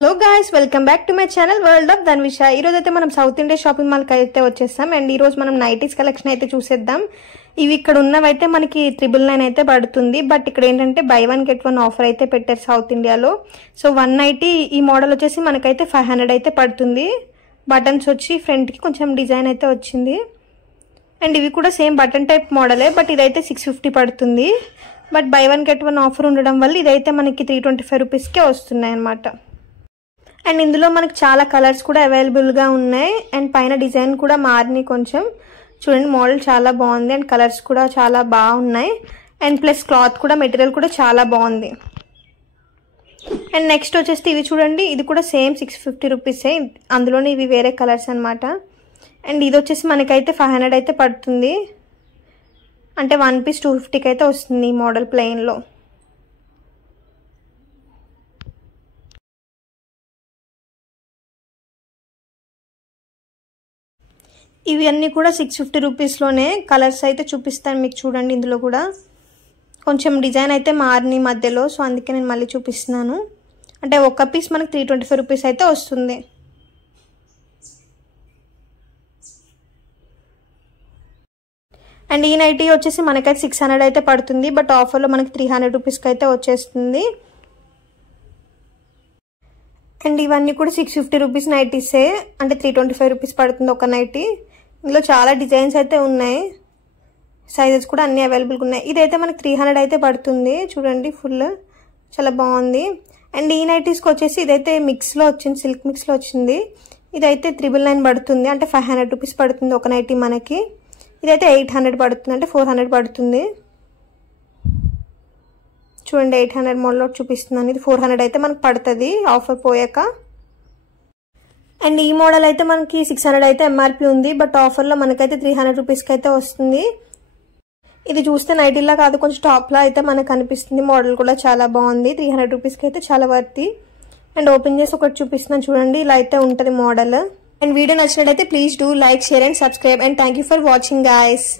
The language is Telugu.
Hello guys, welcome back to my channel world of Dhanvisha. ఈ రోజు అయితే మనం సౌత్ ఇండియా షాపింగ్ మాల్కి అయితే వచ్చేస్తాం. అండ్ ఈ రోజు మనం నైటీస్ కలెక్షన్ అయితే చూసేద్దాం. ఇవి ఇక్కడ ఉన్నవైతే మనకి 999 అయితే పడుతుంది. బట్ ఇక్కడ ఏంటంటే బై 1 get 1 ఆఫర్ అయితే పెట్టారు సౌత్ ఇండియాలో. సో 190 ఈ మోడల్ వచ్చేసి మనకైతే 500 అయితే పడుతుంది. బటన్స్ వచ్చి ఫ్రంట్కి కొంచెం డిజైన్ అయితే వచ్చింది. అండ్ ఇవి కూడా సేమ్ బటన్ టైప్ మోడలే, బట్ ఇదైతే 650 పడుతుంది. బట్ బై 1 get 1 ఆఫర్ ఉండడం వల్ల ఇదైతే మనకి 325 రూపీస్కే వస్తున్నాయి అన్నమాట. అండ్ ఇందులో మనకి చాలా కలర్స్ కూడా అవైలబుల్గా ఉన్నాయి. అండ్ పైన డిజైన్ కూడా మారినాయి కొంచెం. చూడండి, మోడల్ చాలా బాగుంది అండ్ కలర్స్ కూడా చాలా బాగున్నాయి. అండ్ ప్లస్ క్లాత్ కూడా, మెటీరియల్ కూడా చాలా బాగుంది. అండ్ నెక్స్ట్ వచ్చేసి ఇవి చూడండి, ఇది కూడా సేమ్ 650 రూపీసే. అందులోనే ఇవి వేరే కలర్స్ అనమాట. అండ్ ఇది వచ్చేసి మనకైతే 500 అయితే పడుతుంది. అంటే 1 పీస్ 250కి అయితే వస్తుంది ఈ మోడల్ ప్లెయిన్లో. ఇవి అన్నీ కూడా 650 రూపీస్లోనే. కలర్స్ అయితే చూపిస్తాను మీకు, చూడండి. ఇందులో కూడా కొంచెం డిజైన్ అయితే మారినాయి మధ్యలో, సో అందుకే నేను మళ్ళీ చూపిస్తున్నాను. అంటే ఒక పీస్ మనకి 325 రూపీస్ అయితే వస్తుంది. అండ్ ఈ నైటీ వచ్చేసి మనకైతే 600 అయితే పడుతుంది. బట్ ఆఫర్లో మనకి 300 రూపీస్కి అయితే వచ్చేస్తుంది. అండ్ ఇవన్నీ కూడా 650 రూపీస్ నైటీసే. అంటే 325 రూపీస్ పడుతుంది ఒక నైటీ. ఇందులో చాలా డిజైన్స్ అయితే ఉన్నాయి, సైజెస్ కూడా అన్ని అవైలబుల్గా ఉన్నాయి. ఇదైతే మనకి 300 అయితే పడుతుంది. చూడండి, ఫుల్ చాలా బాగుంది. అండ్ ఈ నైటీస్కి వచ్చేసి ఇదైతే మిక్స్లో వచ్చింది, సిల్క్ మిక్స్లో వచ్చింది. ఇదైతే 999 పడుతుంది. అంటే 500 రూపీస్ పడుతుంది ఒక నైటీ మనకి. ఇదైతే 800 పడుతుంది, అంటే 400 పడుతుంది. చూడండి, 800 మోడల్లో చూపిస్తున్నాను. ఇది 400 అయితే మనకు పడుతుంది ఆఫర్ పోయాక. అండ్ ఈ మోడల్ అయితే మనకి 600 అయితే ఎంఆర్పి ఉంది. బట్ ఆఫర్లో మనకైతే 300 రూపీస్కి అయితే వస్తుంది. ఇది చూస్తే నైటీలా కాదు, కొంచెం టాప్లా అయితే మనకు అనిపిస్తుంది. మోడల్ కూడా చాలా బాగుంది. 300 రూపీస్కి అయితే చాలా వర్తి. అండ్ ఓపెన్ చేసి ఒకటి చూపిస్తున్నాను చూడండి, ఇలా అయితే ఉంటుంది మోడల్. అండ్ వీడియో నచ్చినట్టయితే please do like, share and subscribe. And thank you for watching guys.